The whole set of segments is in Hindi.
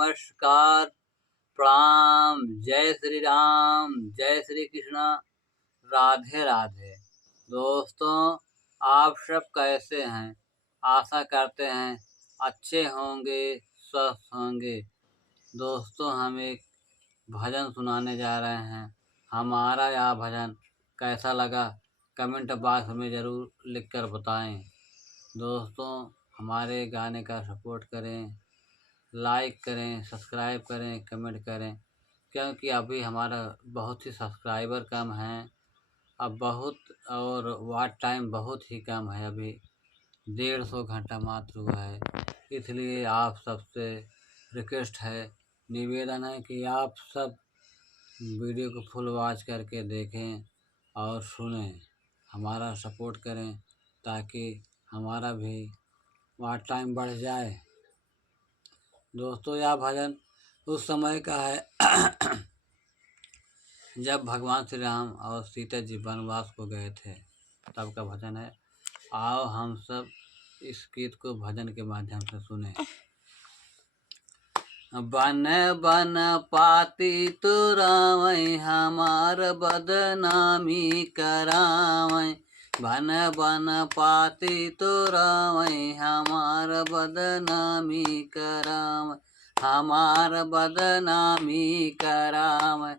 नमस्कार, प्रणाम, जय श्री राम, जय श्री कृष्ण, राधे राधे। दोस्तों, आप सब कैसे हैं? आशा करते हैं अच्छे होंगे, स्वस्थ होंगे। दोस्तों, हम एक भजन सुनाने जा रहे हैं। हमारा यह भजन कैसा लगा कमेंट बॉक्स में ज़रूर लिखकर बताएं। दोस्तों, हमारे गाने का सपोर्ट करें, लाइक करें, सब्सक्राइब करें, कमेंट करें, क्योंकि अभी हमारा बहुत ही सब्सक्राइबर कम हैं। अब बहुत और वाच टाइम बहुत ही कम है, अभी 150 घंटा मात्र हुआ है। इसलिए आप सबसे रिक्वेस्ट है, निवेदन है कि आप सब वीडियो को फुल वॉच करके देखें और सुनें, हमारा सपोर्ट करें ताकि हमारा भी वाच टाइम बढ़ जाए। दोस्तों, यह भजन उस समय का है जब भगवान श्री राम और सीता जी वनवास को गए थे, तब का भजन है। आओ हम सब इस गीत को भजन के माध्यम से सुने। बन बन पाती तुरावै हमार बदनामी करावै, बन बन पाती तुरावै हमार बदनामी करावै, हमार बदनामी करावै,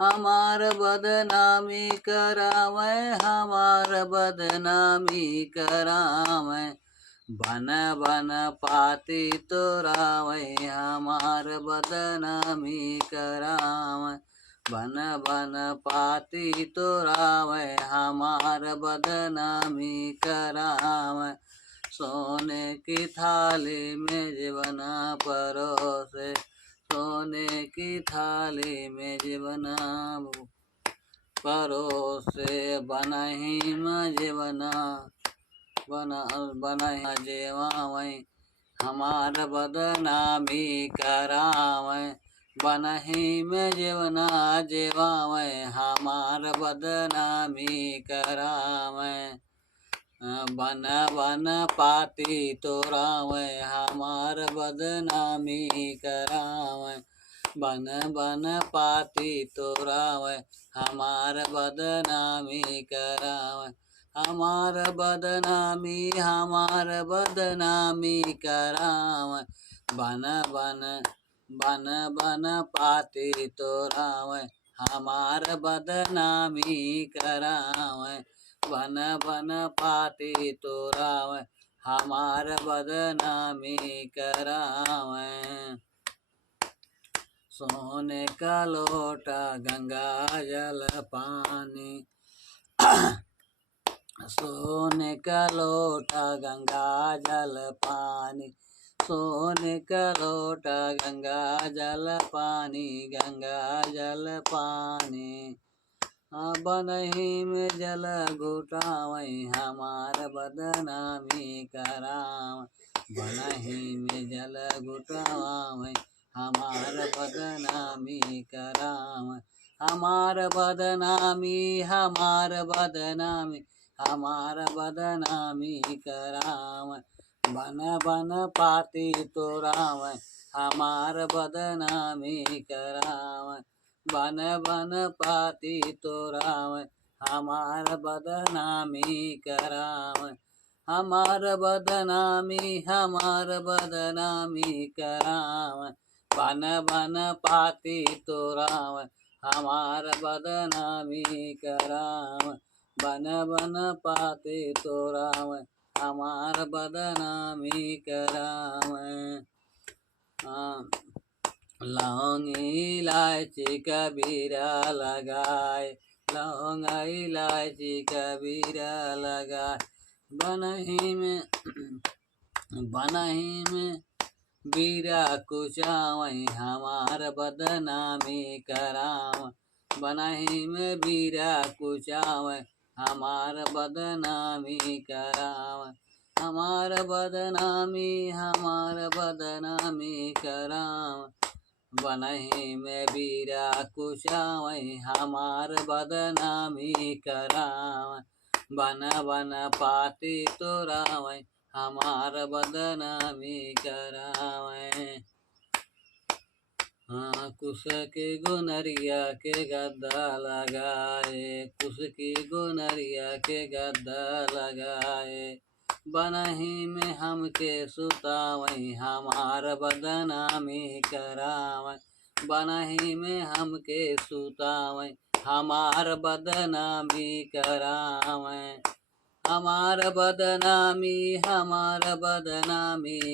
हमार बदनामी करावै, हमार बदनामी करावै। बन बन पाती तोरावै हमार बदनामी करावै, बन बन पाती तोरावै हमार बदनामी करावै। सोने की थाली में जीवना परोसे, सोने की थाली में जीवना परोसे, बनही में जीवना बनही जेवावै, हमार बदनामी करावै, बनही में जीवना जेवावै, हमार बदनामी करावै। बन बन पाती तोरावै हमार बदनामी करावै, बन बन पाती तोरावै हमार बदनामी करावै, हमार बदनामी, हमार बदनामी करावै। बन बन बन बन पाती तोरावै हमार बदनामी करावै, बन बन पाती तोरावै हमार बदनामी करावै। सोने का लोटा गंगा जल पानी, सोने का लोटा गंगा जल पानी, सोने का लोटा गंगा जल पानी, गंगा जल पानी। बनही में जल घुटावै हमार बदनामी करावै, बनही में जल घुटावै हमार बदनामी करावै, हमार बदनामी, हमार बदनामी, हमार बदनामी करावै। बन बन पाती तोरावै हमार बदनामी करावै, बन बन पाती तोरावै हमार बदनामी करावै, हमार बदनामी, हमार बदनामी करावै। बन बन पाती तोरावै हमार बदनामी करावै, बन बन पाती तोरावै हमार बदनामी करावै। लौंग इलायची कबीरा लगाए, लौंग इलायची कबीरा लगाए, बनही में बीरा कुचावै हमार बदनामी करावै, बनही में बीरा कुचावै हमार बदनामी करावै, हमार बदनामी, हमार बदनामी करावै। बनही में बीरा कुचावै हमार बदनामी करावै, बन बन पाती तोरावै हमार बदनामी करावै। हाँ कुश की गुनरिया के गद्दा लगाए, कुश की गुनरिया के गद्दा लगाए, बनही में हमके सुतावई हमार बदनामी करावई, बनही में हमके सुतावई हमार बदनामी करावई, हमार बदनामी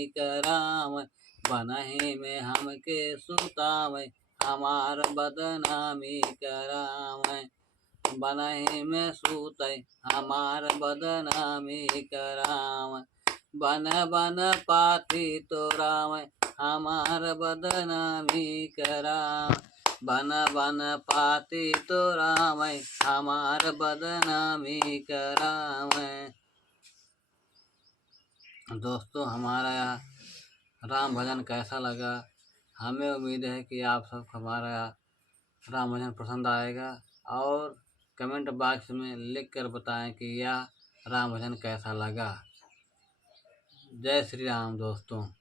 करावई, बनही में हमके सुतावई हमार बदनामी करावई, बनही में सूतई हमार बदनामी करावई, बन बन पाती तोरावई हमार बदनामी करावई, बन बन पाती तोरावई हमार बदनामी करावई। दोस्तों हमारा यह राम भजन कैसा लगा? हमें उम्मीद है कि आप सबको हमारा राम भजन पसंद आएगा और कमेंट बॉक्स में लिख कर बताएं कि यह राम भजन कैसा लगा। जय श्री राम दोस्तों।